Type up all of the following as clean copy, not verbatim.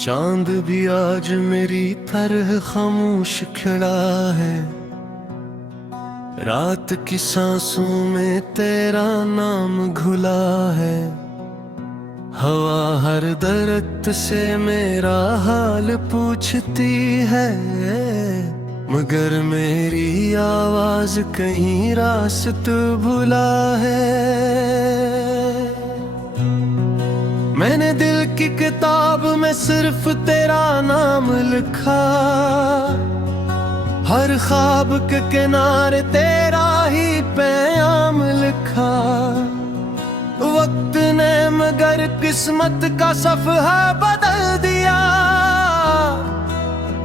चांद भी आज मेरी तरह खामोश खड़ा है। रात की सांसों में तेरा नाम घुला है। हवा हर दरख्त से मेरा हाल पूछती है, मगर मेरी आवाज कहीं रास्ता भुला है। मैंने दिल की किताब में सिर्फ तेरा नाम लिखा, हर ख्वाब के किनारे तेरा ही पैगाम लिखा। वक्त ने मगर किस्मत का सफ़हा बदल दिया,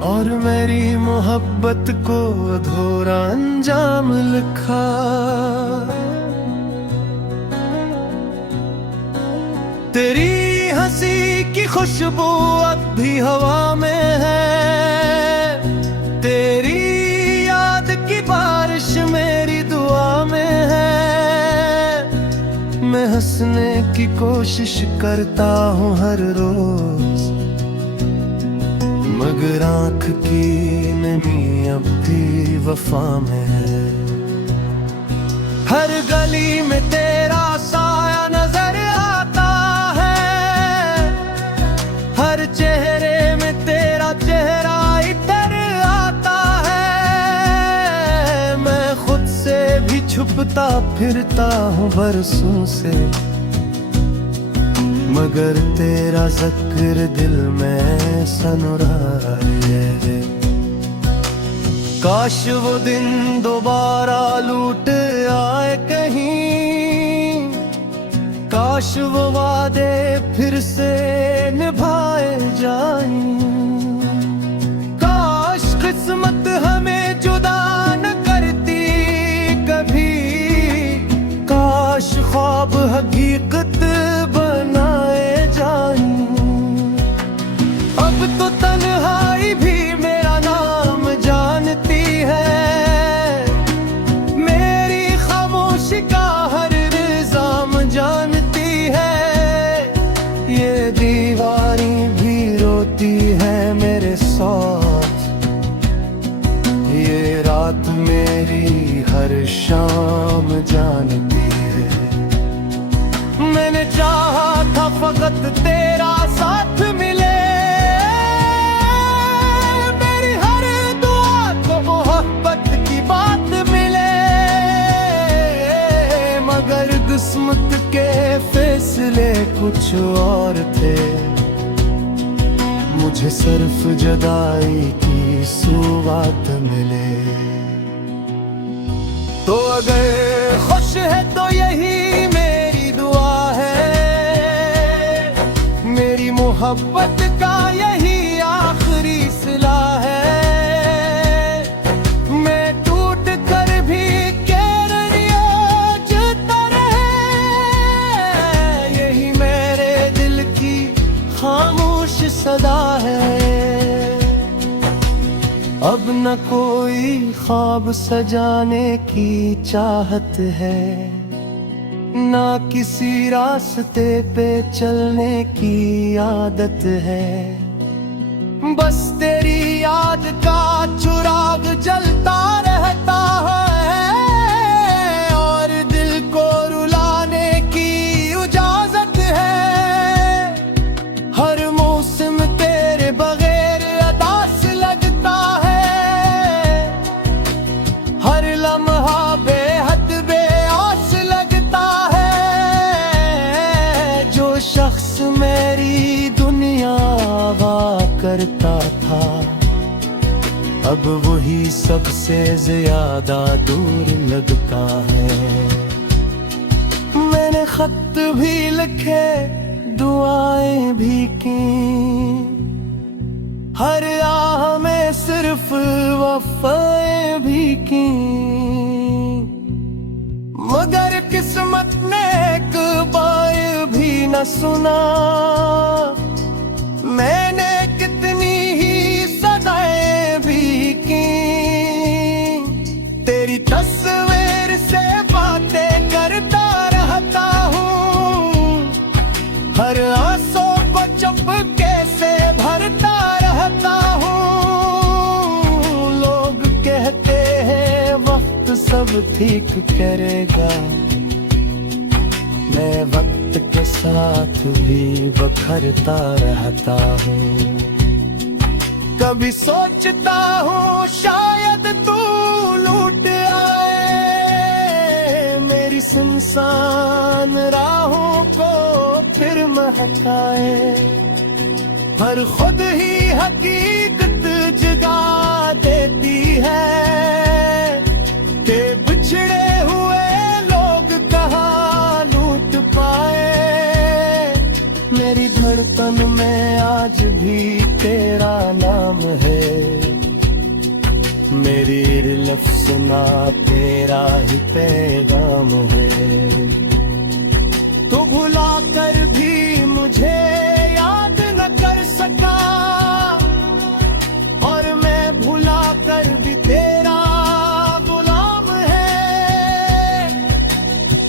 और मेरी मोहब्बत को अधूरा अंजाम लिखा। तेरी हंसी की खुशबू अब भी हवा में है, तेरी याद की बारिश मेरी दुआ में है। मैं हंसने की कोशिश करता हूँ हर रोज, मगर आँख की नमी अब भी वफा में है। हर गली में तेरा साया नजर आता है, हर चेहरे में तेरा चेहरा इधर आता है। मैं खुद से भी छुपता फिरता हूँ बरसों से, मगर तेरा ज़िक्र दिल में सनरा है। काश वो दिन दोबारा लौट आए कहीं, काश वो वादे फिर से निभाए जाएं। काश किस्मत हमें जुदा न करती कभी, काश ख्वाब हकीकत बनाए जाएं। अब तो तन्हाई भी मेरा नाम जानती है, मेरी खामोशी का हर इल्जाम जानती है। ये दीवारी भी रोती है मेरे साथ, ये रात मेरी हर शाम जानती है। मैंने चाहा था फकत तेरा साथ मिले, मेरी हर दुआ को मोहब्बत की बात मिले। मगर किस्मत के फैसले कुछ और थे, मुझे सिर्फ जुदाई की सुवात मिले। तो अगर खुश है तो यही मेरी दुआ है, मेरी मोहब्बत का यही आखिरी सिला है। मैं टूट कर भी जोता रहे, यही मेरे दिल की खामोश सदा है। अब न कोई ख्वाब सजाने की चाहत है, ना किसी रास्ते पे चलने की आदत है। बस तेरी याद का चिराग जलता रहता है, और दिल को रुलाने की इजाजत है। हर मौसम तेरे बगैर अदास लगता है, हर लम्हा बेहद बेआस लगता है। जो शख्स मेरी दुनिया आवा करता था, अब वही सबसे ज्यादा दूर लगता है। मैंने खत भी लिखे, दुआएं भी की, हर आह में सिर्फ वफ़ाएं भी की। मगर किस्मत ने एक बार भी न सुना, मैंने कितनी ही सदाएं भी की। तेरी तस्वीर से बातें करता रहता हूँ, हर आंसू को चुपके से भर ठीक करेगा। मैं वक्त के साथ भी बखरता रहता हूँ। कभी सोचता हूँ शायद तू लौट आए, मेरी सुनसान राहों को फिर महकाए। पर खुद ही हकीकत जगा देती है कि बिछड़े हुए लोग कहाँ लूट पाए। मेरी धड़कन में आज भी तेरा नाम है, मेरी लफ्ज़ ना तेरा ही पैगाम है। तू भुला कर भी मुझे याद न कर सका, और मैं भुला कर भी तेरा गुलाम है।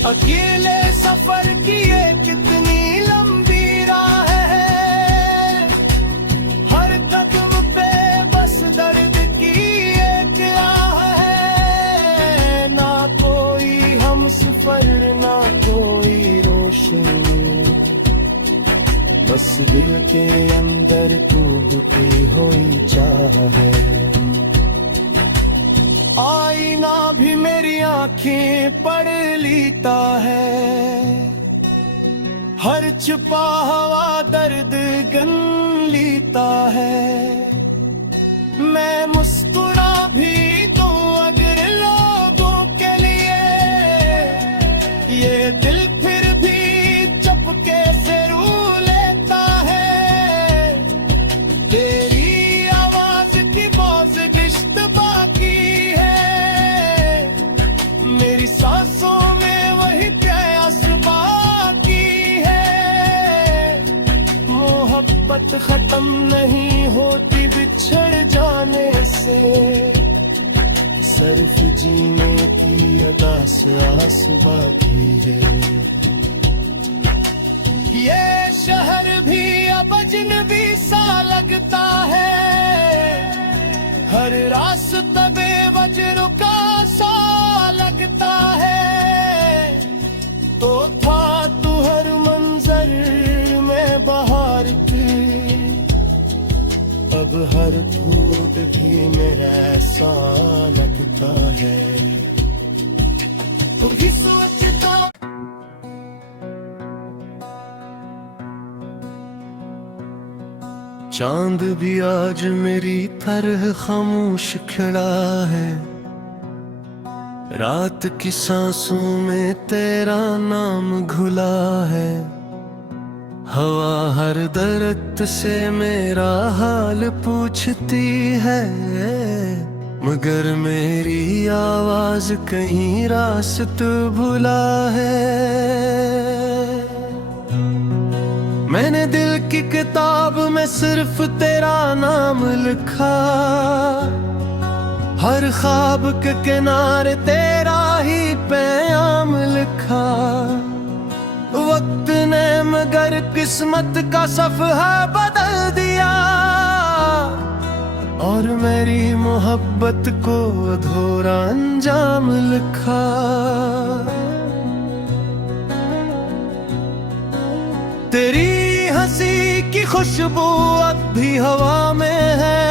अकेले सफर की ये कितनी लंबी राह है, हर कदम पे बस दर्द की एक आह है। ना कोई हम सफर ना कोई रोशनी, बस दिल के अंदर डूबती हुई चाह है। आईना भी मेरी आंखें पढ़ लेता है, हर छुपा हुआ दर्द गन लेता है। मैं मुस्कुरा भी तो अगर लोगों के लिए, ये दिल फिर भी चुपके से रू लेता है। तेरी आवाज की मौज गिश्त बाकी है, मेरी सांसों में वही प्यास बाकी है। मोहब्बत खत्म नहीं होती बिछड़ जाने से, सिर्फ जीने की अदा से आस बाकी है। ये शहर भी अब अजनबी सा लगता है, हर रास्ता बेवजह रुका सा लगता है। तो था तू हर मंजर में बहार की, अब हर फूट भी मेरा ऐसा लगता है। तू भी सोचता चांद भी आज मेरी तरह खामोश खड़ा है। रात की सांसों में तेरा नाम घुला है। हवा हर दर्द से मेरा हाल पूछती है, मगर मेरी आवाज कहीं रास्ता भुला है। मैंने दिल की किताब में सिर्फ तेरा नाम लिखा, हर ख्वाब के किनारे तेरा ही पैगाम लिखा। वक्त ने मगर किस्मत का सफ़हा बदल दिया, और मेरी मोहब्बत को अधूरा अंजाम लिखा। तेरी हंसी की खुशबू अब भी हवा में है,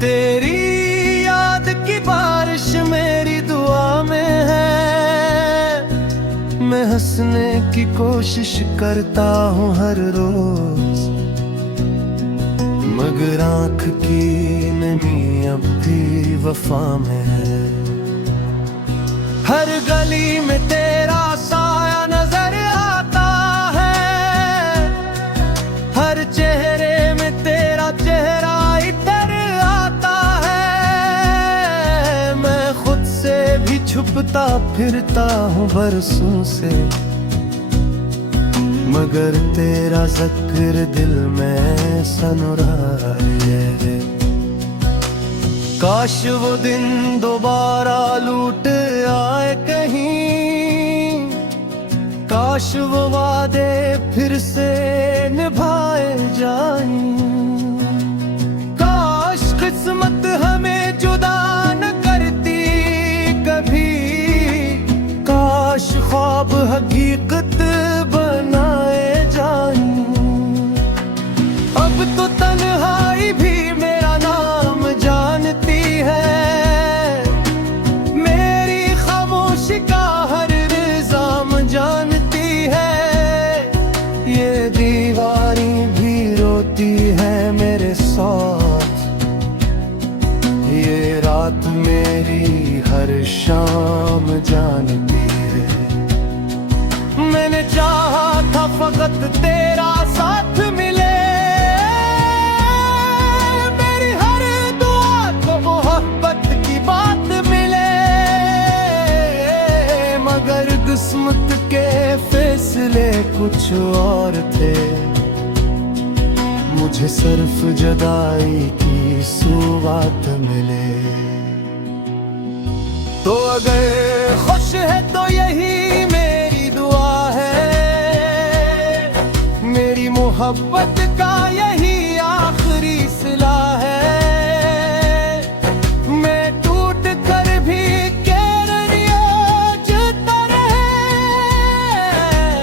तेरी याद की बारिश मेरी दुआ में है। मैं हंसने की कोशिश करता हूँ हर रोज, मगर आँख की नमी अब भी वफा में है। हर गली में तेरा साया नजर आता है, हर चेहरे में तेरा चेहरा इधर आता है। मैं खुद से भी छुपता फिरता हूँ बरसों से, मगर तेरा ज़िक्र दिल में सनुराए। काश वो दिन दोबारा लूट आए कहीं, काश वो वादे फिर से निभाए जाएं। काश किस्मत हमें जुदा न करती ख्वाब हकीकत बनाए जाऊं। अब तो तन्हाई भी मेरा नाम जानती है, मेरी खामोशी का हर इल्जाम जानती है। ये दीवारी भी रोती है मेरे साथ, ये रात मेरी हर शाम जानती है। मैंने चाहा था फकत तेरा साथ मिले, मेरी हर दुआ को मोहब्बत की बात मिले, मगर किस्मत के फैसले कुछ और थे। मुझे सिर्फ जुदाई की सुवात मिले। तो अगर खुश है तो यही मेरी दुआ है, मेरी मोहब्बत का यही आखिरी सिला है। मैं टूट कर भी जोता रहे,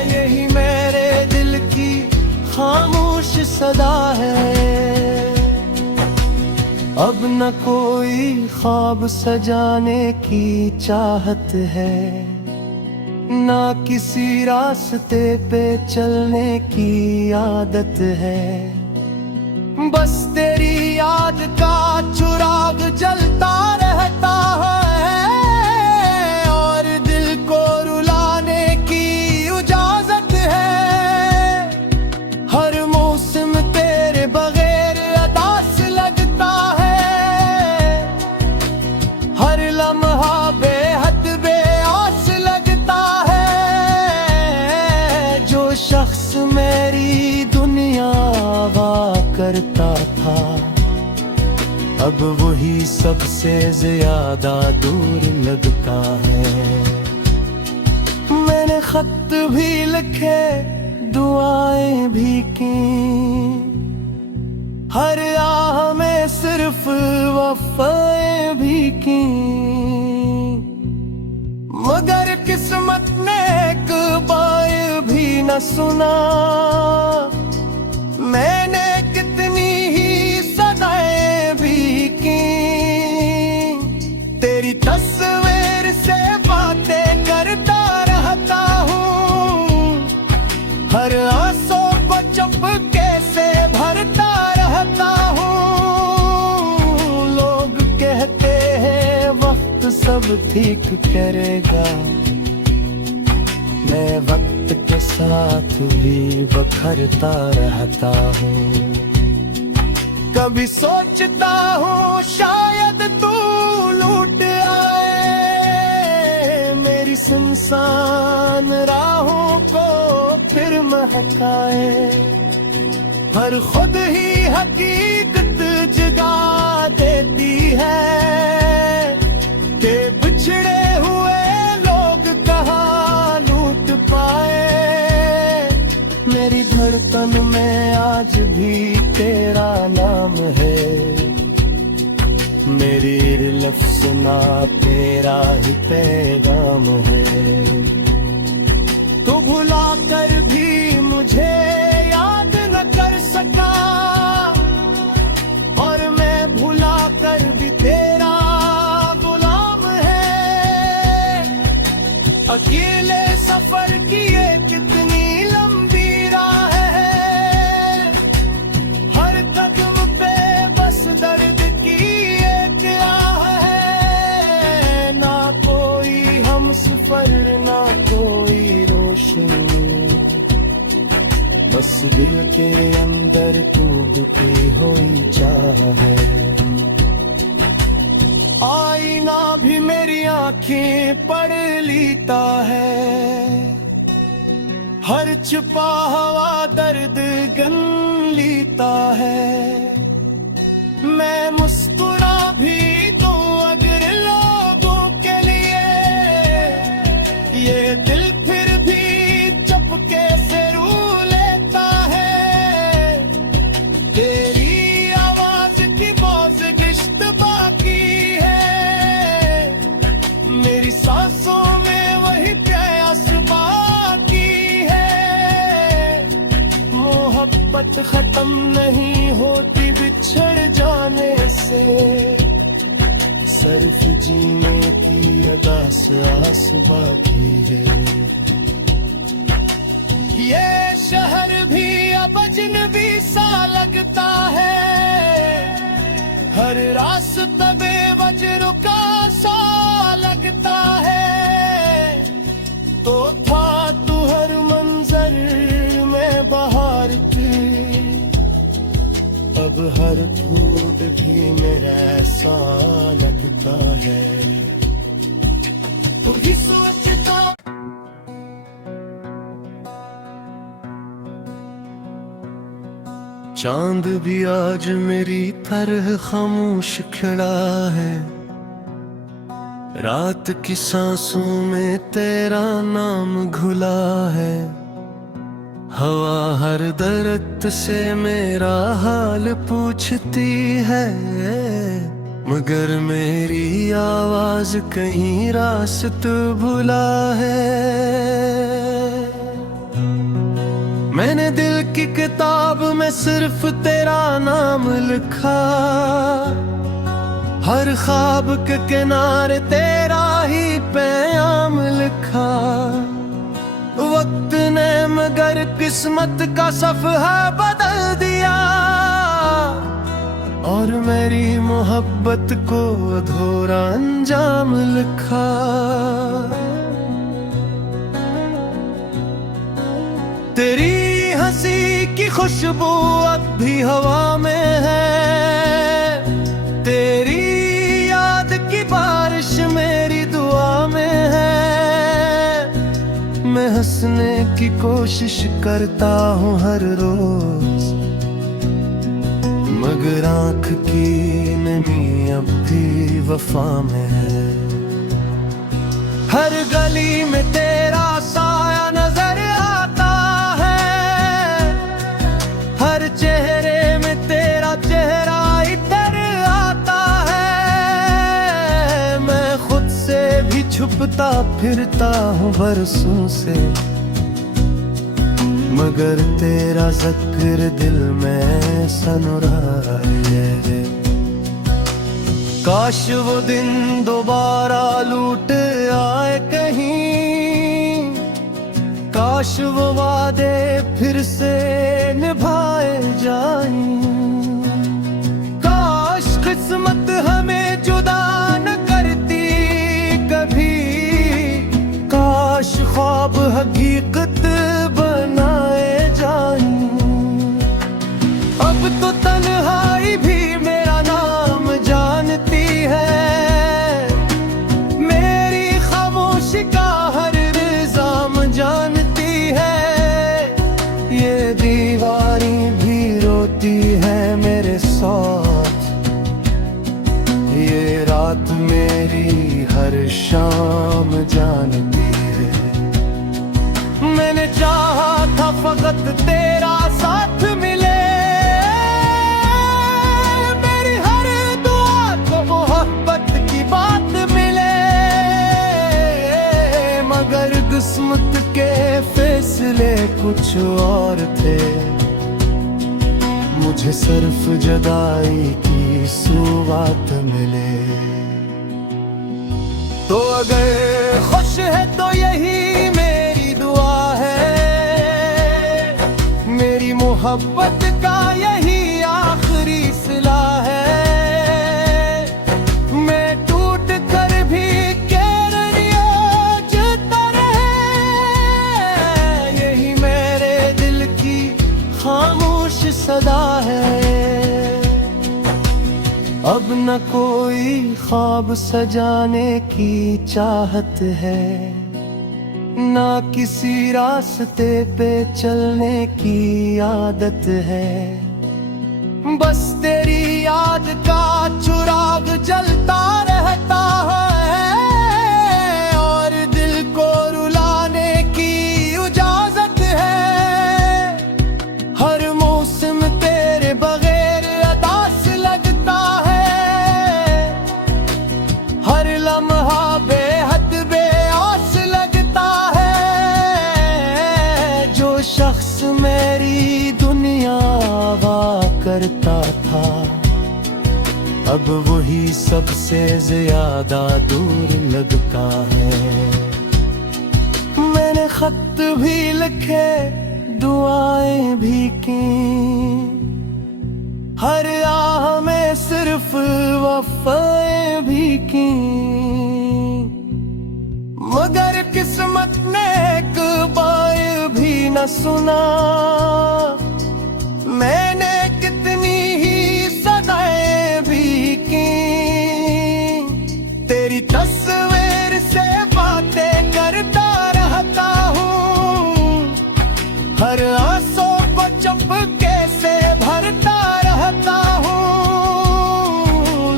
यही मेरे दिल की खामोश सदा है। अब न कोई ख्वाब सजाने की चाहत है, ना किसी रास्ते पे चलने की आदत है। बस तेरी याद का चिराग जलता रहता है, और दिल को रुलाने की इजाजत है। हर मौसम तेरे बगैर अदास लगता है, हर लम्हा बेहद बेआस लगता है। जो शख्स मेरी दुनिया हुआ करता था, अब वही सबसे ज्यादा दूर लगता है। मैंने खत भी लिखे, दुआएं भी की, हर आह में सिर्फ वफ़ाएं भी की, मगर किस्मत ने एक बार भी न सुना। मैंने कितनी ही सदाएं भी की, तेरी तस्वीर से बातें करता रहता हूँ, हर आंसू को चुपके से भरता रहता हूँ। लोग कहते हैं वक्त सब ठीक करेगा, मैं वक्त के साथ भी बखरता रहता हूँ। कभी सोचता हूँ शायद तू लूट आए, मेरी सुनसान राहों को फिर महकाए। पर खुद ही हकीकत जगा देती है कि बिछड़े हुए लोग कहाँ लूट पाए। मेरी धड़कन में आज भी तेरा नाम है, मेरी लफ्ज़ ना तेरा ही पैगाम है। तू भुला कर भी मुझे याद न कर सका, और मैं भुला कर भी तेरा गुलाम है। अकेले सफर की ये कितनी लंबी राह है, हर कदम पे बस दर्द की एक आह है। ना कोई हमसफर ना कोई रोशनी, बस दिल के अंदर डूबती हुई चाह है। आईना भी मेरी आंखें पढ़ लेता है, हर छुपा हुआ दर्द गन लेता है। मैं मुस्कुरा भी दूं अगर लोगों के लिए, ये दिल फिर भी चुपके से रू लेता है। तेरी आवाज की मौज गिश्त बाकी है, मेरी सांसों में वही प्यास बाकी बात खत्म नहीं होती बिछड़ जाने से, सिर्फ जीने की अदा से आस बाकी है। ये शहर भी अब अजनबी सा लगता है, हर रास्ता बेवजह रुका सा लगता है। तो था तू हर मंजर में बहार की, अब हर फूट भी मेरा ऐसा लगता है। तू भी सोचता चांद भी आज मेरी तरह खामोश खड़ा है, रात की सांसों में तेरा नाम घुला है। हवा हर दर्द से मेरा हाल पूछती है, मगर मेरी आवाज कहीं रास्त भुला है। मैंने दिल की किताब में सिर्फ तेरा नाम लिखा, हर ख्वाब के किनारे तेरा ही पैगाम लिखा। वक्त ने मगर किस्मत का सफ़हा बदल दिया, और मेरी मोहब्बत को अधूरा अंजाम लिखा। तेरी हंसी की खुशबू अब भी हवा में है, तेरी याद की बारिश मेरी दुआ में है। मैं हंसने की कोशिश करता हूँ हर रोज, मगर आँख की नमी अब भी वफा में है। हर गली में तेरा साया नजर आता है, हर चेहरे में तेरा चेहरा इधर आता है। मैं खुद से भी छुपता फिरता हूँ बरसों से, मगर तेरा ज़िक्र दिल में सनुराए है। काश वो दिन दोबारा लूट आए कहीं, काश वो वादे फिर से निभाए जाएं। काश किस्मत हमें जुदा न करती कभी, काश ख्वाब हकीकत बनाए जाएं। अब तो तन्हाई भी मेरा नाम जानती है, मेरी खामोशी का हर इल्जाम जानती है। ये दीवारी भी रोती है मेरे साथ, ये रात मेरी हर शाम जानती है। मैंने चाहा था फकत तेरा साथ मिले, मेरी हर दुआ को मोहब्बत की बात मिले। मगर किस्मत के फैसले कुछ और थे, मुझे सिर्फ जुदाई की सुवात मिले। तो अगर खुश है तो यही मेरी दुआ है, मेरी मोहब्बत का यही आखिरी सिला है। मैं टूट कर भी जता रहे, यही मेरे दिल की खामोश सदा है। अब न कोई ख्वाब सजाने की चाहत है, ना किसी रास्ते पे चलने की आदत है। बस तेरी याद का चिराग जलता रहता है, और दिल को रुलाने की इजाजत है। हर मौसम तेरे बगैर अदास लगता है, हर लम्हा बेहद बेआस लगता है। जो शख्स मेरी दुनिया करता था, अब वही सबसे ज्यादा दूर लगता है। मैंने खत भी लिखे, दुआएं भी की, हर आह में सिर्फ वफ़ाएं भी की, मगर किस्मत ने एक बार भी न सुना। मैंने कितनी ही सदाएं भी की, तेरी तस्वीर से बातें करता रहता हूँ, हर आंसू को चुपके से भरता रहता हूँ।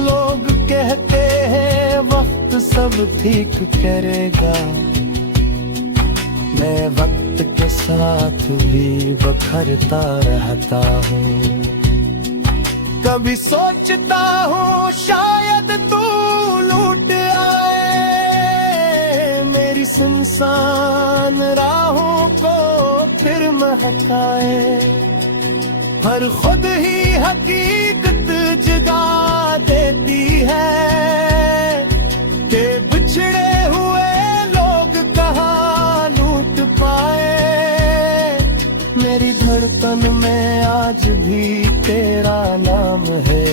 लोग कहते हैं वक्त सब ठीक करेगा, मैं वक्त के साथ भी बखरता रहता हूँ। कभी सोचता हूँ शायद तू लौट आए, मेरी सुनसान राहों को फिर महकाए, पर खुद ही हकीकत जगा देती है कि बिछड़े हुए लोग कहाँ लूट पाए। मेरी धड़कन में आज भी तेरा नाम है,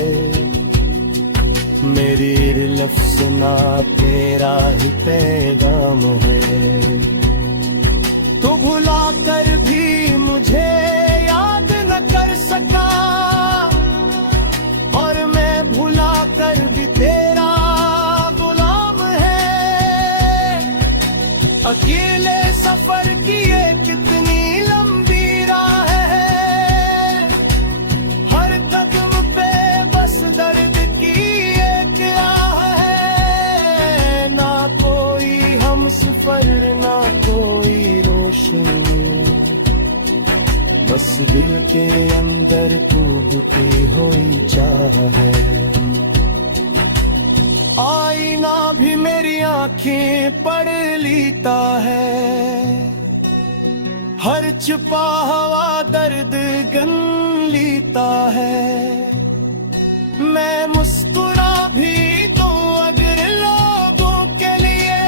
मेरी लफ्ज़ ना तेरा ही पैगाम है। तू भुला कर भी मुझे याद न कर सका, और मैं भुला कर भी तेरा गुलाम है। अकेले सफर की ये कितनी लंबी राह है, हर कदम पे बस दर्द की एक आह है। ना कोई हम सफर ना कोई रोशनी, बस दिल के अंदर डूबती हुई चाह है। आईना भी मेरी आंखें पढ़ लेता है, हर छुपा हुआ दर्द गन लेता है। मैं मुस्कुरा भी तो अगर लोगों के लिए,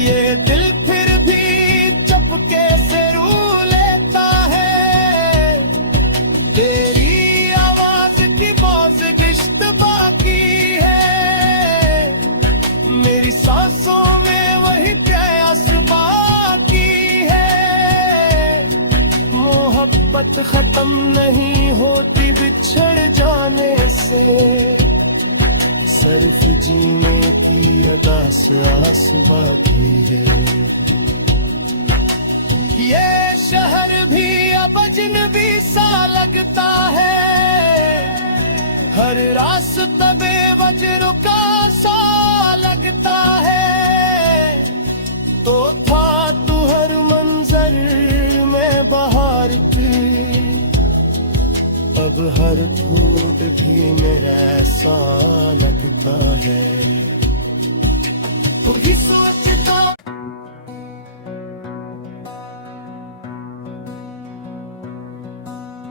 ये दिल फिर भी चुपके से रू लेता है। तेरी आवाज की मौज गिश्त बाकी है, मेरी सांसों में वही प्यास बाकी है। मोहब्बत खत्म नहीं होती बिछड़ जाने से, सिर्फ जीने की अगास आस बाकी है। ये शहर भी अब अजनबी सा लगता है, हर रास्ता बेवजह रुका सा लगता है। तो था तू हर मंजर में बहार की, अब हर फूट भी मेरा ऐसा लगता है। तू भी सोचता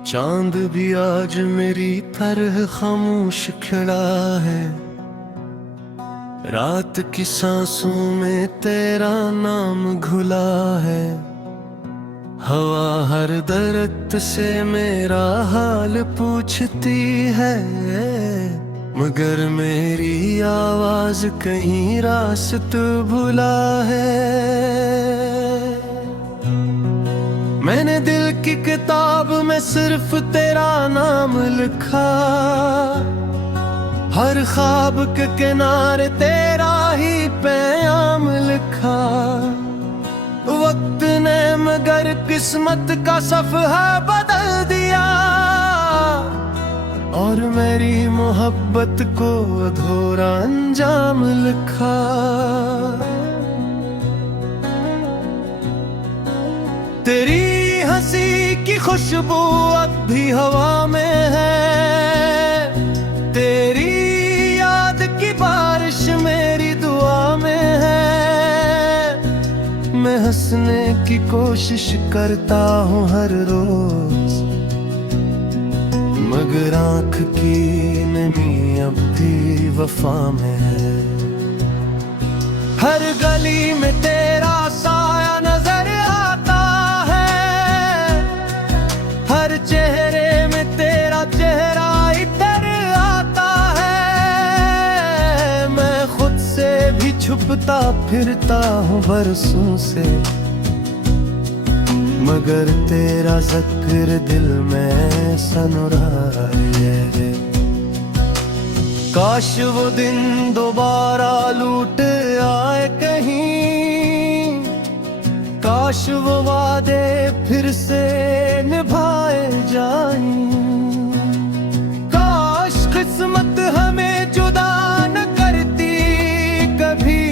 चांद भी आज मेरी तरह खामोश खड़ा है, रात की सांसों में तेरा नाम घुला है। हवा हर दर्द से मेरा हाल पूछती है, मगर मेरी आवाज कहीं रास्ता भुला है। मैंने दिल की किताब में सिर्फ तेरा नाम लिखा, हर ख्वाब के किनारे तेरा ही पैगाम लिखा। वक्त ने मगर किस्मत का सफ़हा बदल दिया, और मेरी मोहब्बत को अधूरा अंजाम लिखा। तेरी हंसी की खुशबू अब भी हवा में है, तेरी याद की बारिश मेरी दुआ में है। मैं हंसने की कोशिश करता हूँ हर रोज, मगर आँख की नमी अब भी वफा में है। हर गली में तेरा साया नजर आता है, हर चेहरे में तेरा चेहरा इधर आता है। मैं खुद से भी छुपता फिरता हूँ बरसों से, मगर तेरा ज़िक्र दिल में सनुराए है। काश वो दिन दोबारा लूट आए कहीं, काश वो वादे फिर से निभाए जाएं। काश किस्मत हमें जुदा न करती कभी,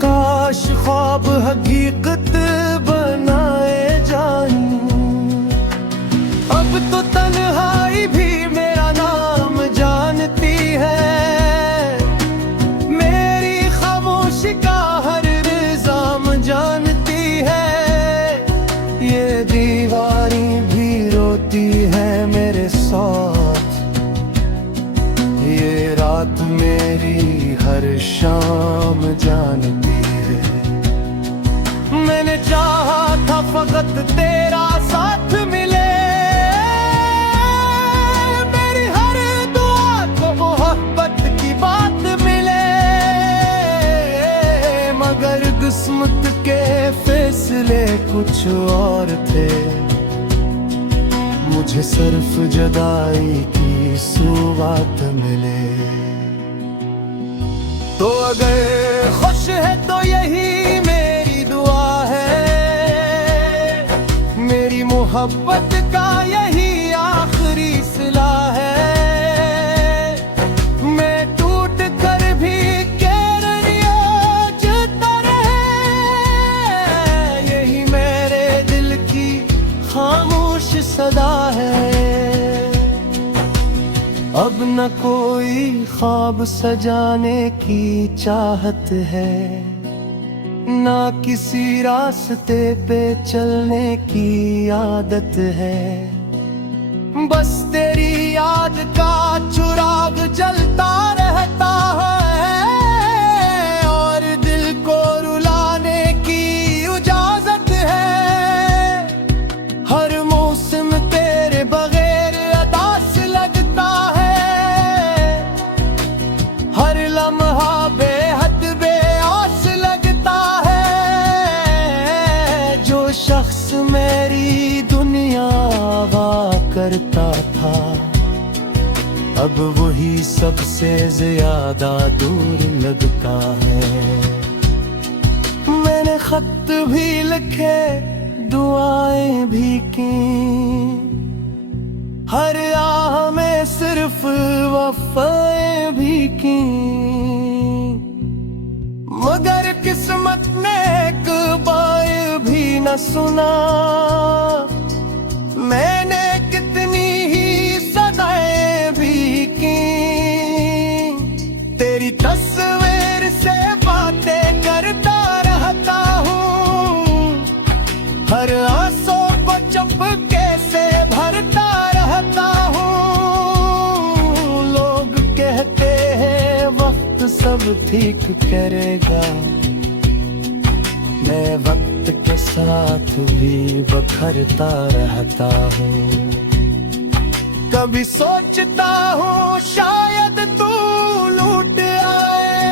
काश ख्वाब हकीकत बनाए जाएं। अब तो तन्हाई भी मेरा नाम जानती है, मेरी खामोशी का हर इल्जाम जानती है। ये दीवारी भी रोती है मेरे साथ, ये रात मेरी हर शाम जानती है। मैंने चाहा था फकत तेरा साथ मिले, मेरी हर दुआ को मोहब्बत की बात मिले, मगर किस्मत के फैसले कुछ और थे। मुझे सिर्फ जुदाई की सुवात मिले। तो अगर खुश है तो यही मेरी दुआ है, मेरी मोहब्बत का यही आखिरी सिला है। मैं टूट कर भी जलता रहे, यही मेरे दिल की खामोश सदा है। अब न कोई ख्वाब सजाने की चाहत है, ना किसी रास्ते पे चलने की आदत है। बस तेरी याद का चिराग जलता रहता है, और दिल को रुलाने की इजाजत है। हर मौसम तेरे बगैर अदास लगता है, हर लम्हा बेहद बेआस लगता है। जो शख्स मेरी दुनिया हुआ करता था, अब वही सबसे ज्यादा दूर लगता है। मैंने खत भी लिखे, दुआएं भी की, हर आह में सिर्फ वफाएं भी की, मगर किस्मत ने एक बार भी न सुना। मैंने कितनी ही सदाएं भी की, तेरी तस्वीर से बातें करता रहता हूँ, हर आंसू को चुपके से भरता रहता हूँ। लोग कहते हैं वक्त सब ठीक करेगा, मैं वक्त के साथ भी बखरता रहता हूँ। कभी सोचता हूँ शायद तू लूट आए,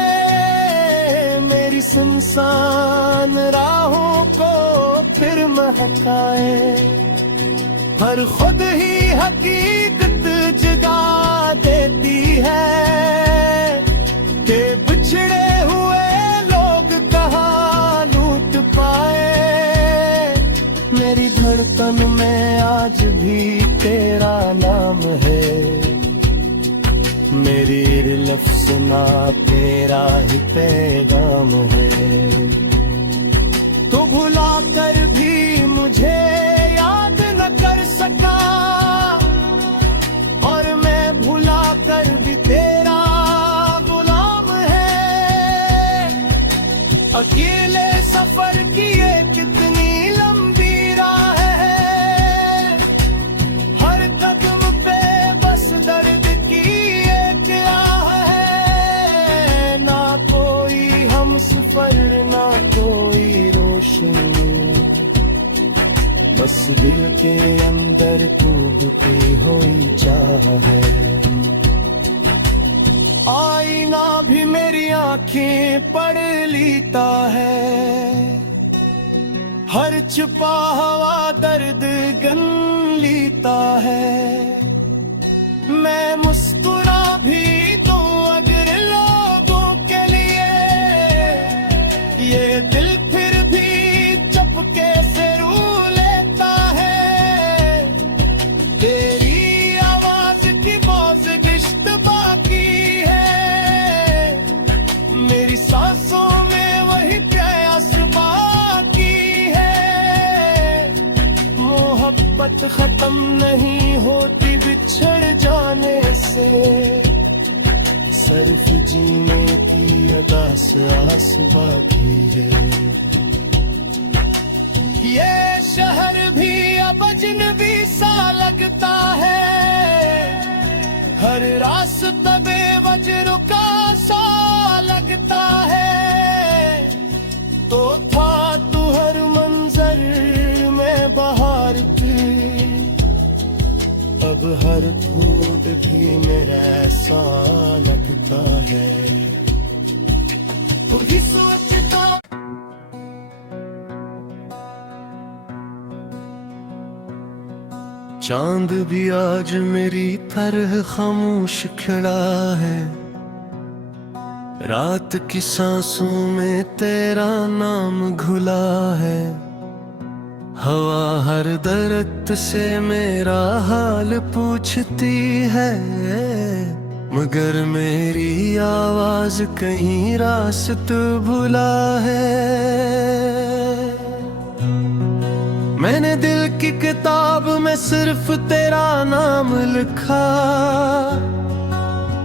मेरी सुनसान राहों को फिर महकाए। पर खुद ही हकीकत जगा देती है कि बिछड़े हुए लोग कहाँ लूट पाए। मेरी धड़कन में आज भी तेरा नाम है, मेरी लफ्ज़ ना तेरा ही पैगाम है। तू भुला कर भी मुझे याद न कर सका, और मैं भुला कर भी तेरा गुलाम है। अकेले सफर की ये कितनी लंबी राह है, हर कदम पे बस दिल के अंदर डूबती हुई चाह है। आईना भी मेरी आंखें पढ़ लेता है, हर छुपा हुआ दर्द गन लेता है। मैं मुस्कुरा भी तो अगर लोगों के लिए, ये दिल फिर भी चुपके से रू लेता है। तेरी आवाज की मौज गिश्त बाकी है, मेरी सांसों में वही प्यास बाकी है। मोहब्बत खत्म नहीं होती बिछड़ जाने से, सिर्फ जीने की अदा से आस बाकी है। ये शहर भी अब अजनबी सा लगता है, हर रास्ता बेवजह का सा लगता है। तो था तू हर मंजर में बहार की, अब हर फूट भी मेरा ऐसा लगता है। खुद सोचता चांद भी आज मेरी तरह खामोश खड़ा है। रात की सांसों में तेरा नाम घुला है। हवा हर दरख्त से मेरा हाल पूछती है, मगर मेरी आवाज कहीं रास्ता भुला है। मैंने दिल की किताब में सिर्फ तेरा नाम लिखा,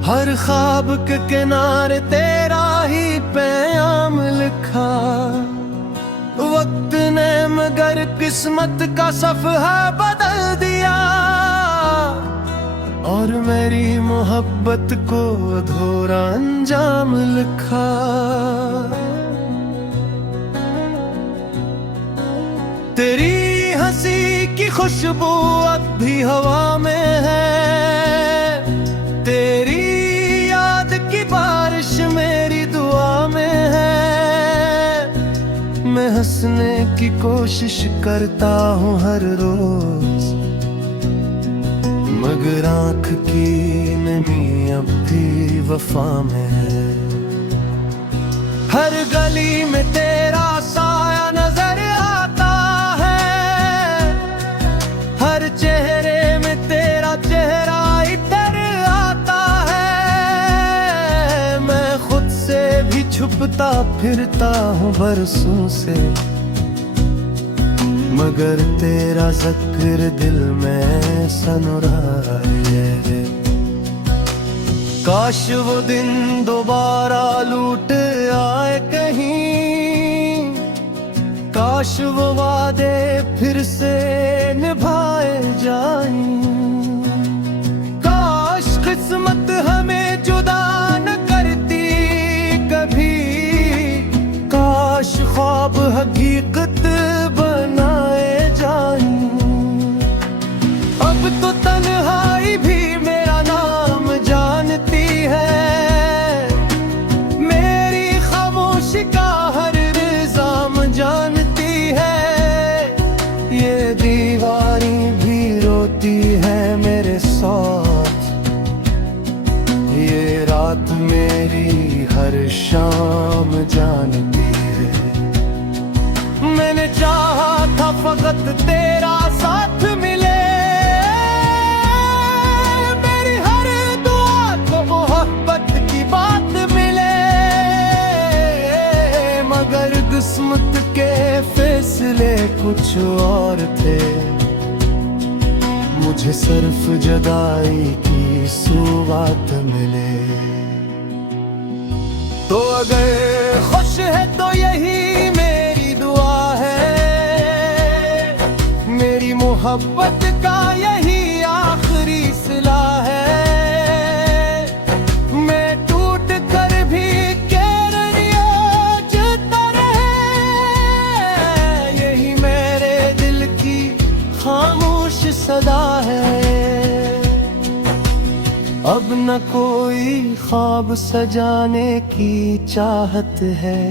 हर ख्वाब के किनारे तेरा ही पैगाम लिखा। वक्त ने मगर किस्मत का सफ़हा बदल दिया, और मेरी मोहब्बत को अधूरा अंजाम लिखा। तेरी हंसी की खुशबू अब भी हवा में है, तेरी याद की बारिश मेरी दुआ में है। मैं हंसने की कोशिश करता हूँ हर रोज, मगर आँख की नमी अब भी वफा में है। हर गली में तेरा साया नजर आता है, हर चेहरे में तेरा चेहरा इधर आता है। मैं खुद से भी छुपता फिरता हूँ बरसों से, मगर तेरा ज़िक्र दिल में सन रहा है। काश वो दिन दोबारा लूट आए कहीं, काश वो वादे फिर से निभाए जाएं। काश किस्मत हमें जुदा न करती कभी, काश ख्वाब हकीकत बनाए जाएं। अब तो तन्हाई भी मेरा नाम जानती है, मेरी खामोशी का हर इल्जाम जानती है। ये दीवारी भी रोती है मेरे साथ, ये रात मेरी हर शाम जानती है। मैंने चाहा था फकत तेरा साथ मिले, मेरी हर दुआ को मोहब्बत की बात मिले। मगर किस्मत के फैसले कुछ और थे, मुझे सिर्फ जुदाई की सुवात मिले। तो अगर खुश है तो यही मेरी दुआ है, मेरी मोहब्बत का यही आखिरी सिला है। मैं टूट कर भी जता रहे, यही मेरे दिल की अब न कोई ख्वाब सजाने की चाहत है,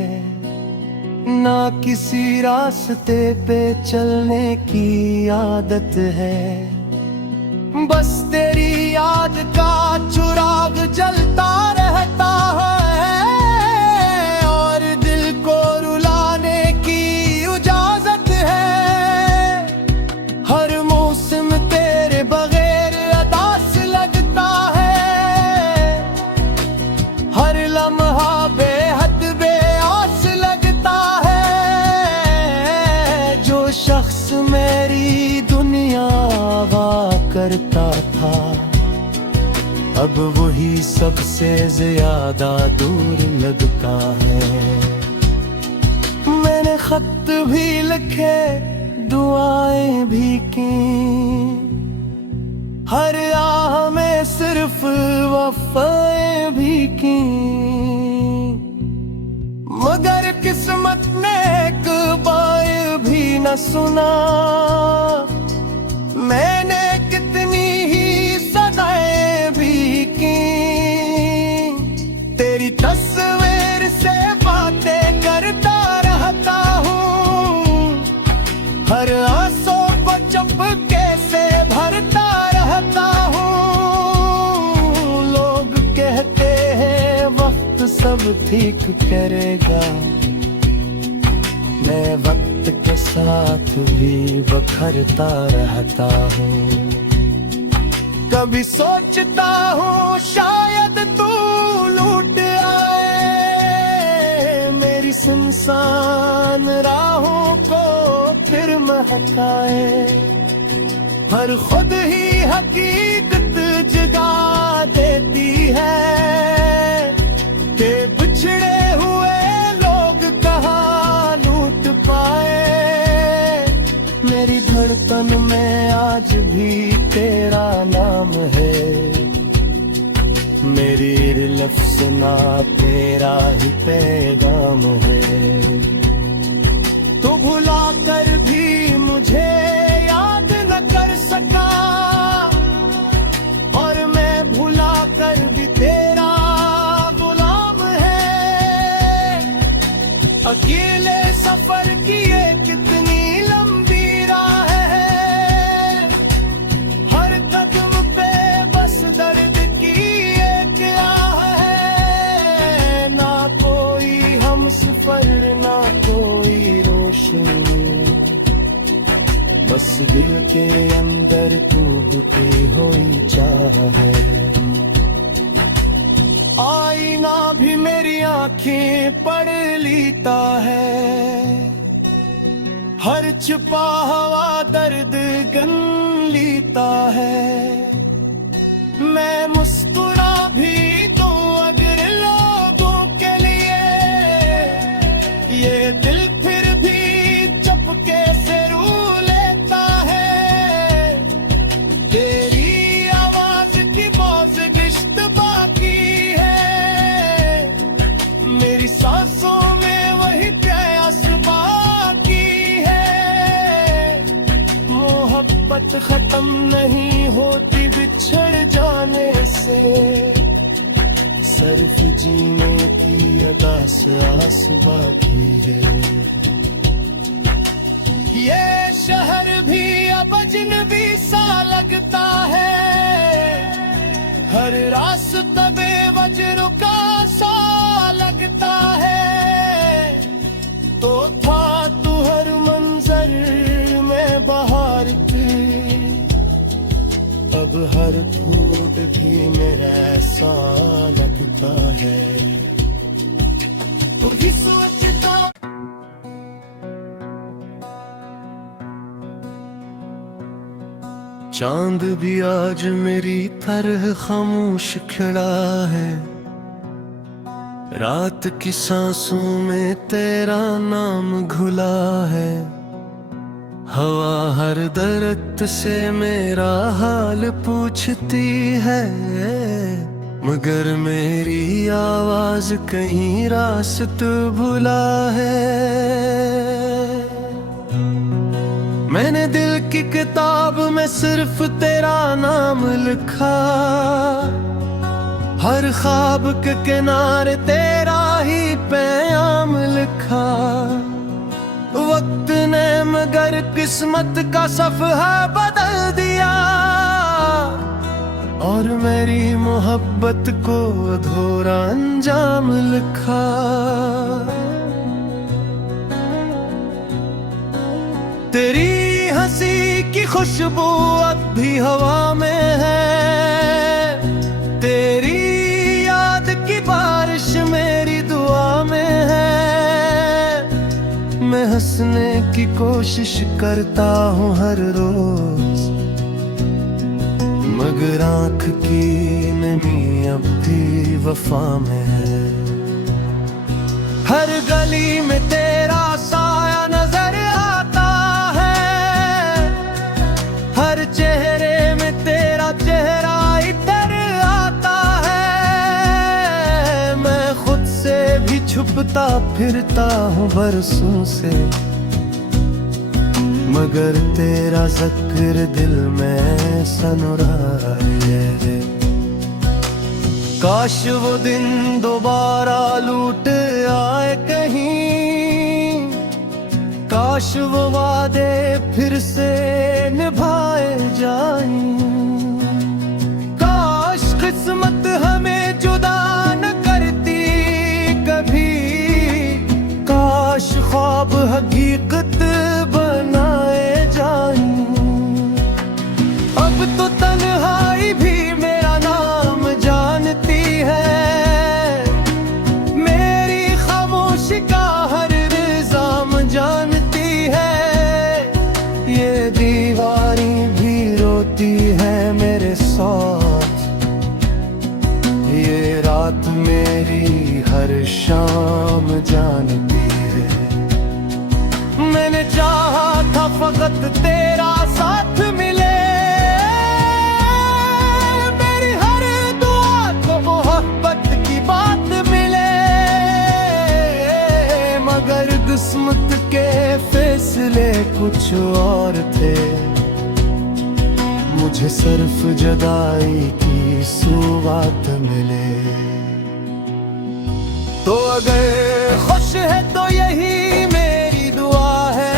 ना किसी रास्ते पे चलने की आदत है। बस तेरी याद का चिराग जलता रहता है और दिल को रुलाने की इजाजत है। हर मौसम तेरे बगैर अदास लगता है, हर लम्हा बेहद बेआस लगता है। जो शख्स मेरी दुनिया करता था, अब वही सबसे ज्यादा दूर लगता है। मैंने खत भी लिखे, दुआएं भी की, हर आह में सिर्फ वफ़ाएं भी की। मगर किस्मत ने एक बार भी न सुना, मैंने कितनी ही सदाएं भी की। तेरी तस्वीर से बातें करता रहता हूँ, हर आंसू को चुपके से भरता रहता हूँ। लोग कहते हैं वक्त सब ठीक करेगा, मैं वक्त के साथ भी बखरता रहता हूँ। कभी सोचता हूँ शायद तू लौट आए, मेरी सुनसान राहों को फिर महकाए। पर खुद ही हकीकत जगा देती है कि बिछड़े हुए लोग कहाँ लूट पाए। मेरी धड़कन में आज भी तेरा नाम है, मेरी लफ्ज़ ना तेरा ही पैगाम है। तू भुला कर भी मुझे याद न कर सका, और मैं भुला कर भी तेरा गुलाम है। अकेले सफर किए कितनी लंबी राह है, हर कदम पे बस दर्द की एक आह है। ना कोई हम सफर ना कोई रोशनी, बस दिल के अंदर डूबती हुई चाह है। आईना भी मेरी आंखें पढ़ लेता है, हर छुपा हुआ दर्द गन लेता है। मैं मुस्कुरा भी तो अगर लोगों के लिए, ये दिल फिर भी चुपके से रू लेता है। तेरी आवाज की मौज गिश्त बाकी है, मेरी सांसों में वही प्यास बाकी है। मोहब्बत खत्म नहीं होती बिछड़ जाने से, सिर्फ जीने की अदास आस बाकी है। ये शहर भी अब अजनबी सा लगता है, हर रास्ता बेवजह रुका सा लगता है। तो था तू हर मंजर में बहार की, अब हर फूट भी मेरा ऐसा लगता है। तू भी सोचता चांद भी आज मेरी तरह खामोश खड़ा है, रात की सांसों में तेरा नाम घुला है। हवा हर दरख्त से मेरा हाल पूछती है, मगर मेरी आवाज कहीं रास्त भुला है। मैंने दिल की किताब में सिर्फ तेरा नाम लिखा, हर ख्वाब के किनारे तेरा ही पैगाम लिखा। वक्त ने मगर किस्मत का सफ़हा बदल दिया, और मेरी मोहब्बत को अधूरा अंजाम लिखा। तेरी हंसी की खुशबू अब भी हवा में है, तेरी याद की बारिश मेरी दुआ में है। मैं हंसने की कोशिश करता हूँ हर रोज, मगर आँख की नमी अब भी वफा में है। हर गली में तेरा साया नजर आता है, हर चेहरे में तेरा चेहरा इधर आता है। मैं खुद से भी छुपता फिरता हूँ बरसों से, मगर तेरा ज़िक्र दिल में सनुराए। काश वो दिन दोबारा लूट आए कहीं, काश वो वादे फिर से निभाए जाएं। काश किस्मत हमें जुदा न करती कभी, काश ख्वाब हकीकत बनाए जाएं। अब तो तन्हाई भी मेरा नाम जानती है, मेरी खामोशी का हर इल्जाम जानती है। ये दीवारी भी रोती है मेरे साथ, ये रात मेरी हर शाम जानती है। मैंने चाहा था फकत तेरा साथ मिले, मेरी हर दुआ को मोहब्बत की बात मिले। मगर किस्मत के फैसले कुछ और थे, मुझे सिर्फ जुदाई की सुवात मिले। तो अगर खुश है तो यही मेरी दुआ है,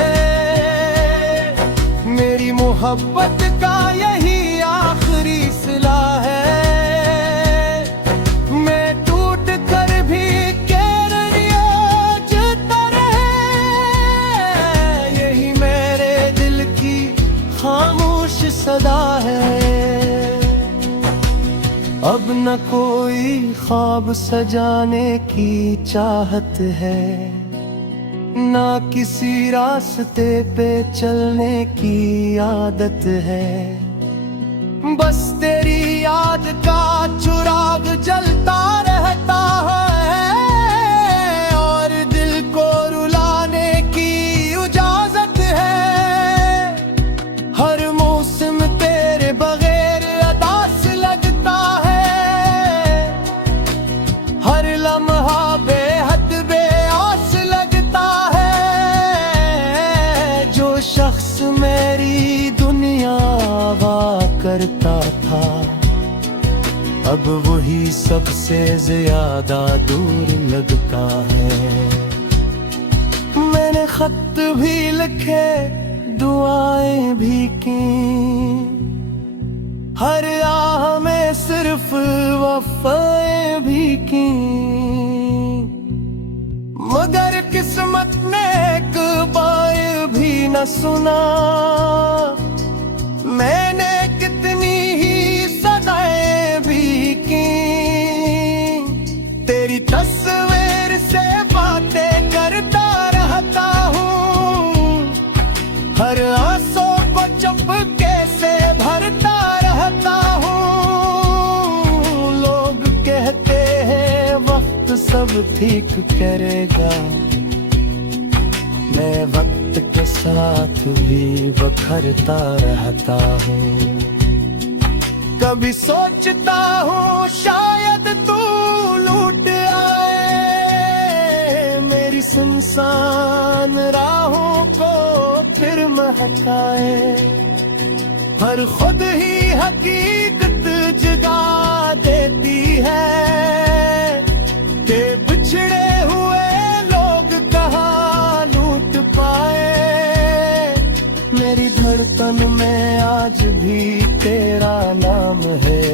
मेरी मोहब्बत का यही आखिरी सिला है। मैं टूट कर भी जता रहे, यही मेरे दिल की खामोश सदा है। अब न कोई ख्वाब सजाने की चाहत है, ना किसी रास्ते पे चलने की आदत है। बस तेरी याद का चिराग जलता रहता है, और दिल को रुलाने की इजाजत है। हर मौसम तेरे बगैर अदास लगता है, हर लम्हा बेहद बेआस लगता है। जो शख्स मेरी दुनिया हुआ करता था, अब वही सबसे ज्यादा दूर लगता है। मैंने खत भी लिखे, दुआएं भी की, हर आह में सिर्फ वफ़ाएं भी की। मगर किस्मत ने एक बार भी न सुना, मैंने कितनी ही सदाएं भी की। तेरी तस्वीर से बातें करता रहता हूँ, हर आंसू को चुपके से भरता रहता हूँ। लोग कहते हैं वक्त सब ठीक करेगा, मैं वक्त के साथ भी बखरता रहता हूँ। कभी सोचता हूँ शायद तू लूट आए, मेरी सुनसान राहों को फिर महकाए। पर खुद ही हकीकत जगा देती है कि बिछड़े हुए लोग कहाँ लूट पाए। मेरी धड़कन में आज भी तेरा नाम है,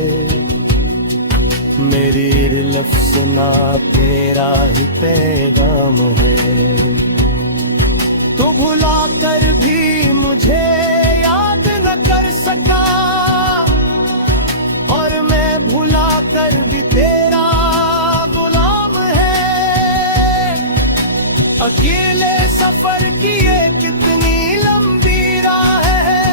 मेरी लफ्ज़ ना तेरा ही पैगाम है। तू भुला कर भी मुझे याद न कर सका, और मैं भुला कर भी तेरा गुलाम है। अकेले सफर की ये कितनी लंबी राह है,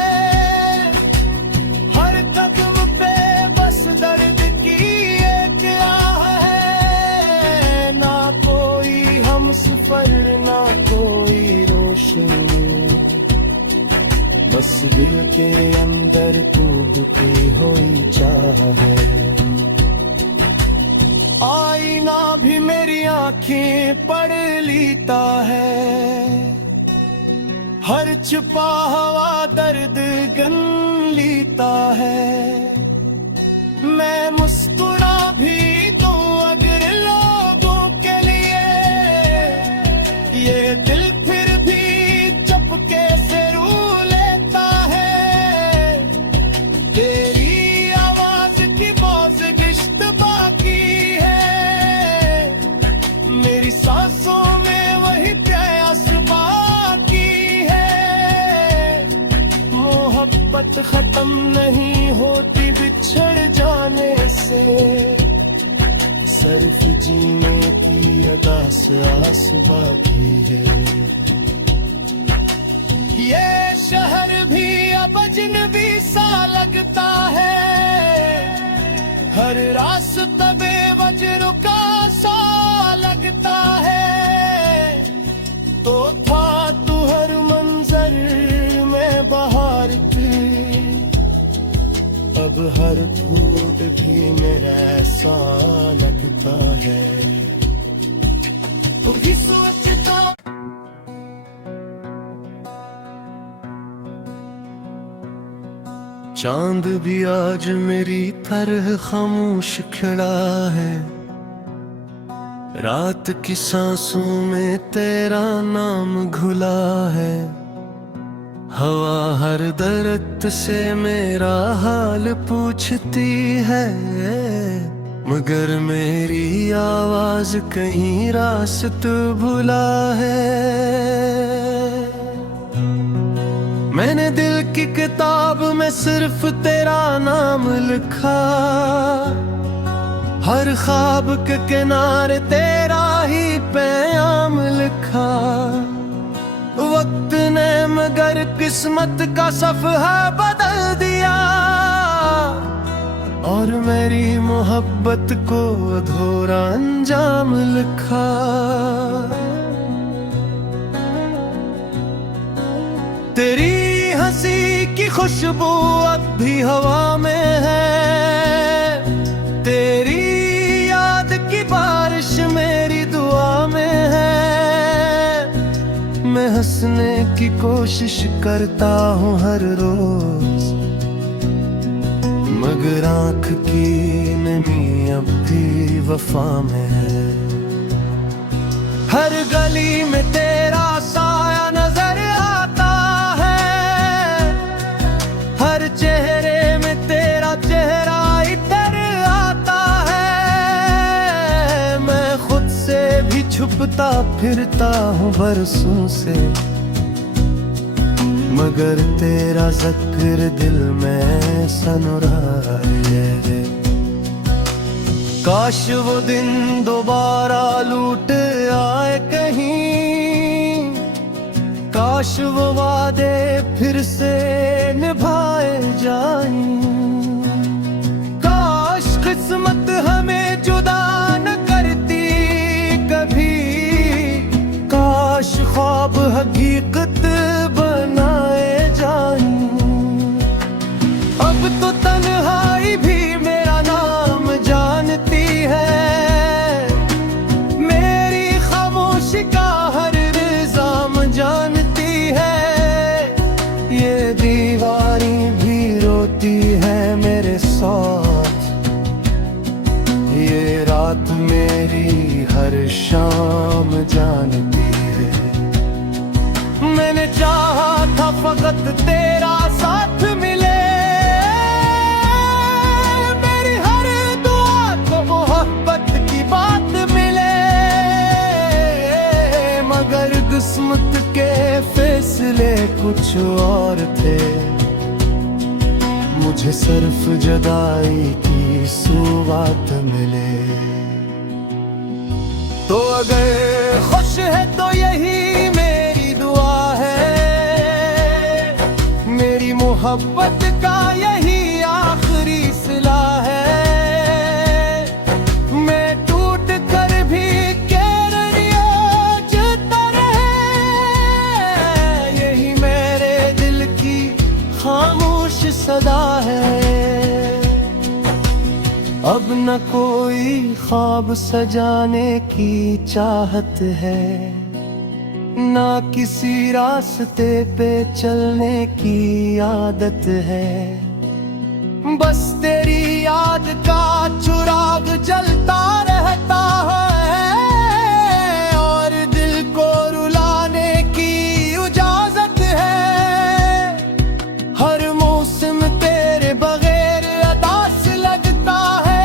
हर कदम पे बस दर्द की एक आह है। ना कोई हम सफर ना कोई रोशनी, बस दिल के अंदर डूबती हुई चाह है। आईना भी मेरी आंखें पढ़ लेता है, हर छुपा हुआ दर्द गन लेता है। मैं मुस्कुरा भी दूं अगर लोगों के लिए, ये दिल फिर भी चुपके से रू लेता है। तेरी आवाज की मौजगिश्त बाकी है, मेरी सांसों में वही प्यास बाकी है। मोहब्बत खत्म नहीं होती बिछड़ जाने से, सिर्फ जीने की अदास आस बाकी है। ये शहर भी अब अजनबी सा लगता है, हर रास्ता बेवजह रुका सा लगता है। तो था तू हर मंजर में बहार की, अब हर फूट भी मेरा ऐसा लगता है। तू भी सोचता चांद भी आज मेरी तरह खामोश खड़ा है, रात की सांसों में तेरा नाम घुला है। हवा हर दरख्त से मेरा हाल पूछती है, मगर मेरी आवाज कहीं रास्त भुला है। मैंने दिल की किताब में सिर्फ तेरा नाम लिखा, हर ख्वाब के किनारे तेरा ही पैगाम लिखा। वक्त ने मगर किस्मत का सफ़हा बदल दिया, और मेरी मोहब्बत को अधूरा अंजाम लिखा। तेरी हंसी की खुशबू अब भी हवा में है, तेरी याद की बारिश मेरी दुआ में है। मैं हंसने की कोशिश करता हूँ हर रोज, मगर आँख की नमी अब भी वफा में है। हर गली में तेरा साया नजर आता है, हर चेहरे में तेरा चेहरा इधर आता है। मैं खुद से भी छुपता फिरता हूँ बरसों से, मगर तेरा ज़िक्र दिल में सनुराए। काश वो दिन दोबारा लूट आए कहीं, काश वो वादे फिर से निभाए जाएं। काश किस्मत हमें जुदा न करती कभी, काश ख्वाब हकीकत बनाए जाएं। अब तो तन्हाई भी मेरा नाम जानती है, मेरी खामोशी का हर इल्जाम जानती है। ये वक्त तेरा साथ मिले। मेरी हर दुआ को मोहब्बत की बात मिले। मगर किस्मत के फैसले कुछ और थे। मुझे सिर्फ जुदाई की सौगात मिले। तो अगर खुश है तो यही मेरी दुआ है। मेरी मोहब्बत का यही आखिरी सिला है। मैं टूट कर भी जता रहे। यही मेरे दिल की खामोश सदा है। अब न कोई ख्वाब सजाने की चाहत है, ना किसी रास्ते पे चलने की आदत है। बस तेरी याद का चिराग जलता रहता है और दिल को रुलाने की इजाजत है। हर मौसम तेरे बगैर अदास लगता है।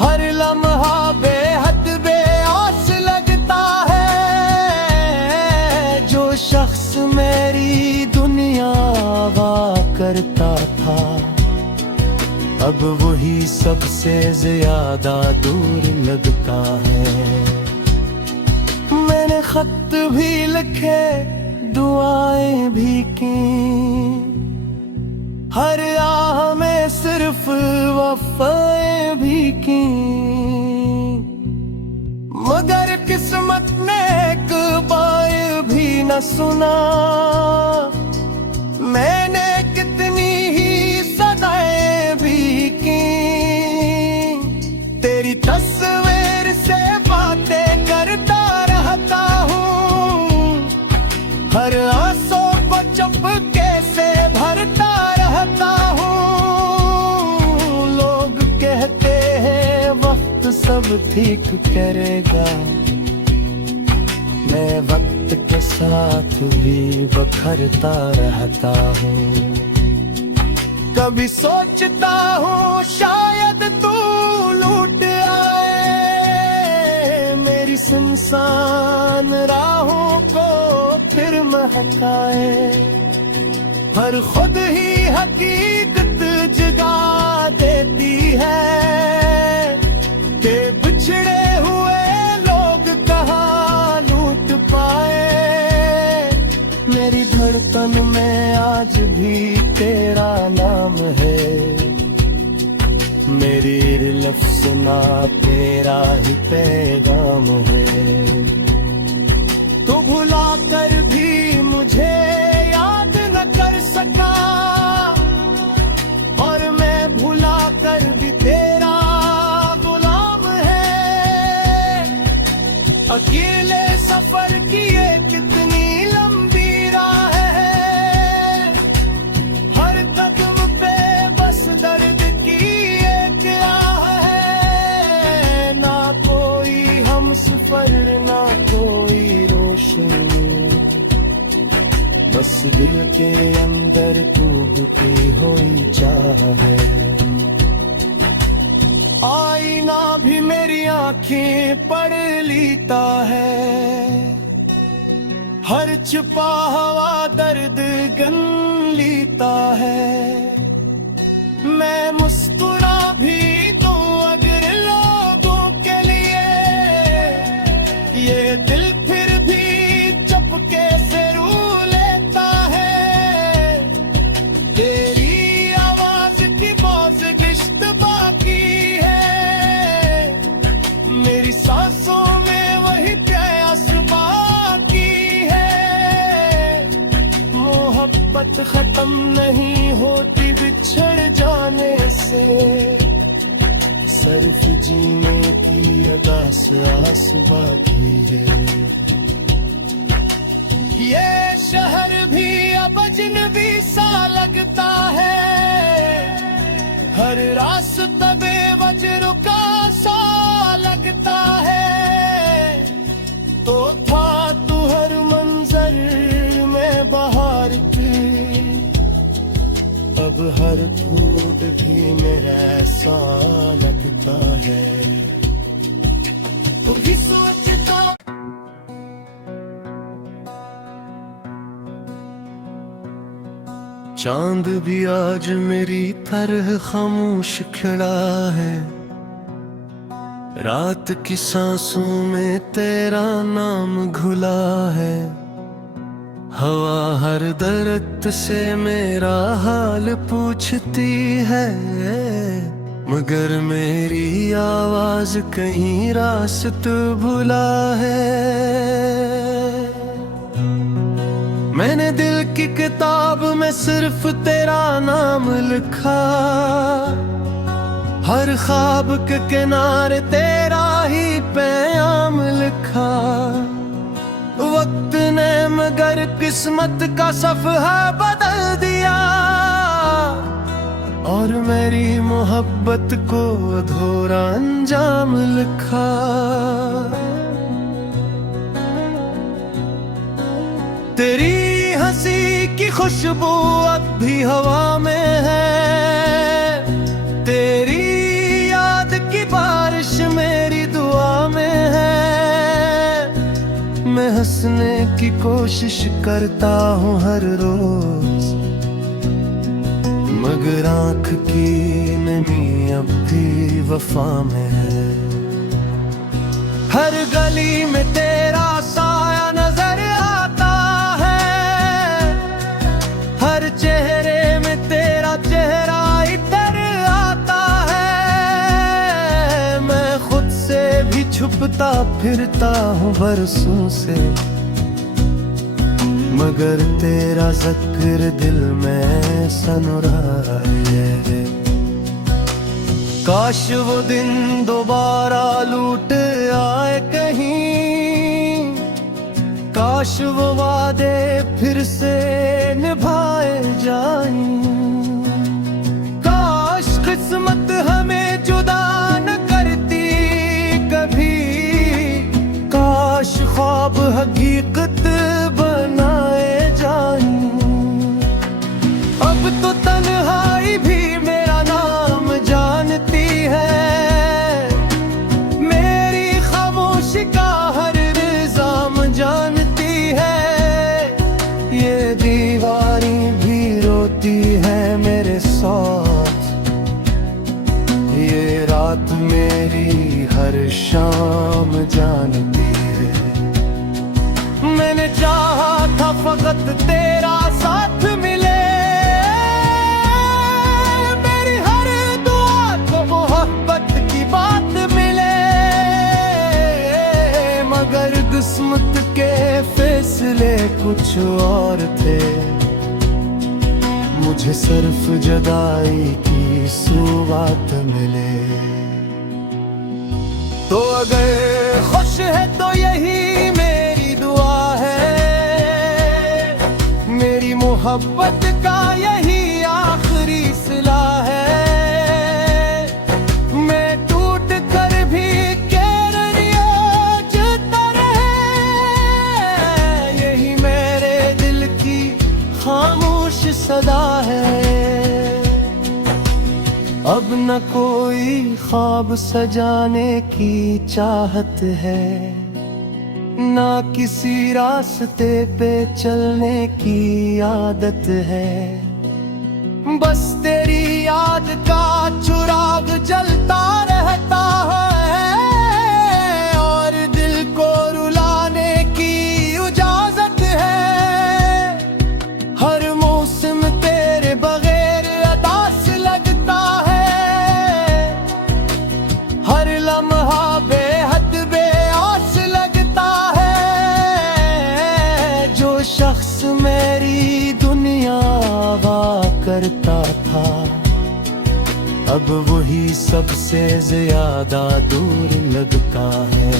हर लम्हा बेहद बेआस लगता है। जो शख्स मेरी दुनिया हुआ करता था, अब वही सबसे ज्यादा दूर लगता है। मैंने खत भी लिखे, दुआएं भी की, हर आह में सिर्फ वफ़ाएं भी की। मगर किस्मत ने एक बार भी न सुना। मैंने कितनी ही सदाएं भी की। तेरी तस्वीर से बातें करता रहता हूँ। हर आंसू को चुपके से भरता रहता हूँ। लोग कहते हैं वक्त सब ठीक करेगा, मैं वक्त के साथ भी बखरता रहता हूँ। कभी सोचता हूँ शायद तू लौट आए, मेरी सुनसान राहों को फिर महकाए। पर खुद ही हकीकत जगा देती है कि बिछड़े हुए लोग कहाँ लूट पाए। मेरी धड़कन में आज भी तेरा नाम है। मेरी लफ्ज़ ना तेरा ही पैगाम है। तू भुला कर भी मुझे याद न कर सका, और मैं भुला कर भी तेरा गुलाम है। अकेले सफर की ये कितनी लंबी राह है। हर कदम पे बस दर्द की एक आह है। ना कोई हम सफर ना कोई रोशनी, बस दिल के अंदर डूबती हुई चाह है। आईना भी मेरी आंखें पढ़ लेता है। हर छुपा हुआ दर्द गन लेता है। मैं मुस्कुरा भी तो अगर लोगों के लिए, ये दिल फिर भी चुपके से रू लेता है। तेरी आवाज की मौज गिश्त बाकी है। मेरी सांसों में वही प्यास बाकी है। मोहब्बत खत्म नहीं होती बिछड़ जाने से, सिर्फ जीने की अगास आस बाकी है। ये शहर भी अब अजनबी सा लगता है। हर रास्ता बेवजह रुका सा लगता है। तो था तू हर मंजर में अब हर फूट भी मेरा ऐसा लगता है। तू भी सोचता चांद भी आज मेरी तरह खामोश खड़ा है। रात की सांसों में तेरा नाम घुला है। हवा हर दर्द से मेरा हाल पूछती है, मगर मेरी आवाज कहीं रास्ता भुला है। मैंने दिल की किताब में सिर्फ तेरा नाम लिखा। हर ख्वाब के किनारे तेरा ही पैगाम लिखा। वक्त ने मगर किस्मत का सफ़हा बदल दिया, और मेरी मोहब्बत को अधूरा अंजाम लिखा। तेरी हंसी की खुशबू अब भी हवा में है। तेरी याद की बारिश मेरी दुआ में है। मैं हंसने की कोशिश करता हूँ हर रोज, मगर आँख की नमी अब भी वफा में है। हर गली में तेरा साया नजर आता है। हर चेहरे में तेरा चेहरा इधर आता है। मैं खुद से भी छुपता फिरता हूँ बरसों से, मगर तेरा ज़िक्र दिल में सनुरा है। काश वो दिन दोबारा लौट आए कहीं। काश वो वादे फिर से निभाए जाएं। काश किस्मत हमें जुदा न करती कभी। काश ख्वाब हकीकत बनाए जाएं। अब तो तन्हाई भी मेरा नाम जानती है। मेरी खामोशी का हर इल्जाम जानती है। ये दीवारी भी रोती है मेरे साथ। ये रात मेरी हर शाम जानती है। मैंने चाहा था फकत तेरा साथ मिले। मेरी हर दुआ को मोहब्बत की बात मिले, मगर किस्मत के फैसले कुछ और थे। मुझे सिर्फ जुदाई की सुवात मिले। तो अगर खुश है तो यही मेरी दुआ है। मेरी मोहब्बत का यही आखिरी सिला है। मैं टूट कर भी जता रहे, यही मेरे दिल की खामोश सदा है। अब न कोई ख्वाब सजाने की चाहत है, ना किसी रास्ते पे चलने की आदत है। बस तेरी याद का चिराग जलता रहता है, और दिल को रुलाने की इजाजत है। हर मौसम तेरे बगैर अदास लगता है। हर लम्हा बेहद बेआस लगता है। जो शख्स मेरी दुनिया हुआ करता था, अब वही सबसे ज्यादा दूर लगता है।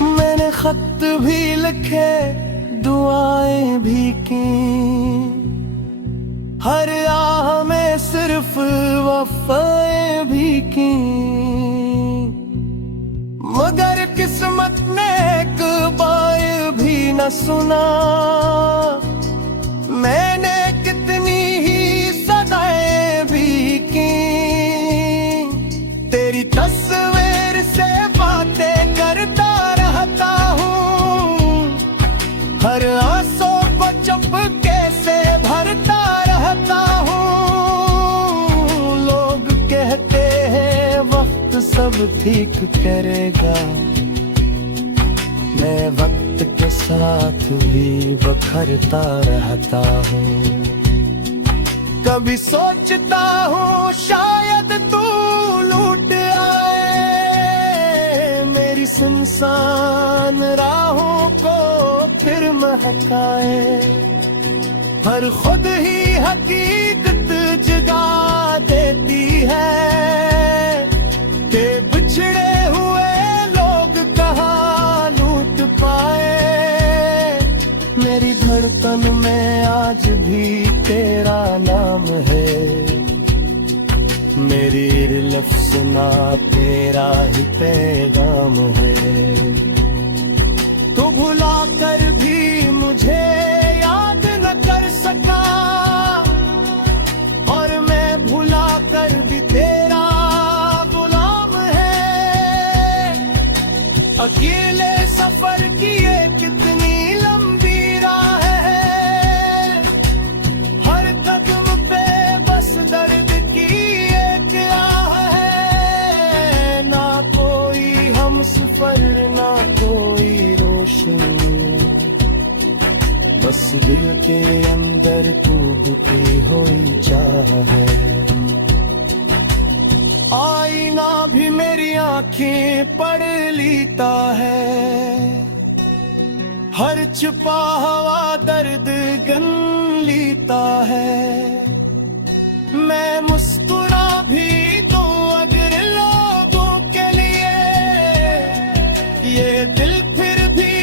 मैंने खत भी लिखे, दुआएं भी की, हर आह में सिर्फ वफ़ाएं भी की। मगर किस्मत ने एक बार भी न सुना। मैंने कितनी ही चुपके से भरता रहता हूँ। लोग कहते हैं वक्त सब ठीक करेगा, मैं वक्त के साथ भी बखरता रहता हूँ। कभी सोचता हूँ शायद तू लूट आए, मेरी सुनसान राहों को फिर महकाए। हर खुद ही हकीकत जगा देती है कि बिछड़े हुए लोग कहाँ लूट पाए। मेरी धड़कन में आज भी तेरा नाम है, मेरी लफ्ज़ ना तेरा ही पैगाम है। तू भुला कर भी मुझे याद न कर सका, और मैं भुला कर भी तेरा गुलाम है। अकेले सफर की ये कितनी लंबी राह है, हर कदम पे बस दर्द की एक आह है। ना कोई हम सफर ना कोई रोशनी, बस दिल के अंदर डूबती हुई चाह है। आईना भी मेरी आंखें पढ़ लेता है, हर छुपा हुआ दर्द गन लेता है। मैं मुस्कुरा भी तो अगर लोगों के लिए, ये दिल फिर भी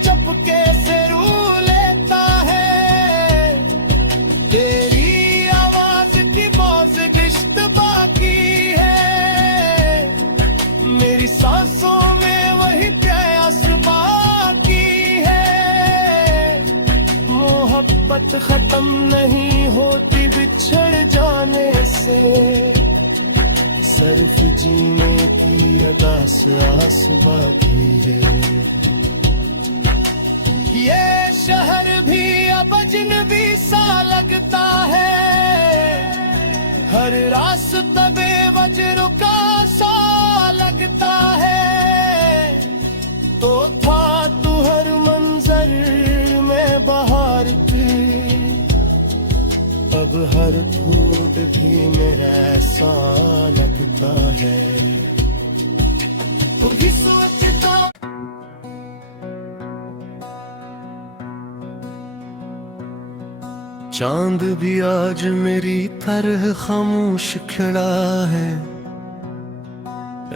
चुपके से रू लेता है। तेरी आवाज की मौज गिश्त बाकी है, मेरी सांसों में वही प्यास बाकी है। मोहब्बत खत्म नहीं होती बिछड़ जाने से, सिर्फ जीने की अगास आस बाकी है। ये शहर भी अब अजनबी सा लगता है, हर रास्ता बेवजह रुका सा लगता है। तो था तू हर मंजर में बहार की, अब हर फूट भी मेरा ऐसा लगता है। कभी सोचता चांद भी आज मेरी तरह खामोश खड़ा है,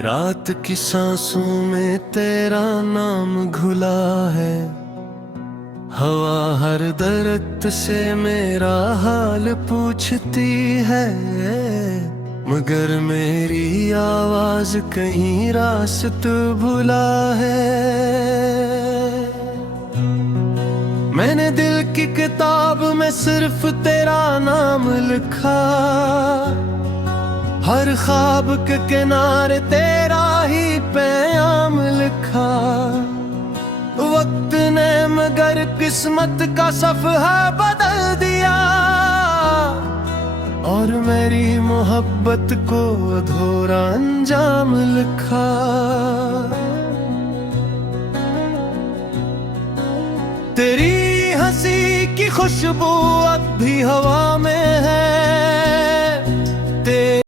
रात की सांसों में तेरा नाम घुला है। हवा हर दर्द से मेरा हाल पूछती है, मगर मेरी आवाज कहीं रास्ता भुला है। मैंने दिल की किताब में सिर्फ तेरा नाम लिखा, हर ख्वाब के किनारे तेरा ही पैगाम लिखा। वक्त ने मगर किस्मत का सफ़हा बदल दिया, और मेरी मोहब्बत को अधूरा अंजाम लिखा। तेरी हंसी की खुशबू अब भी हवा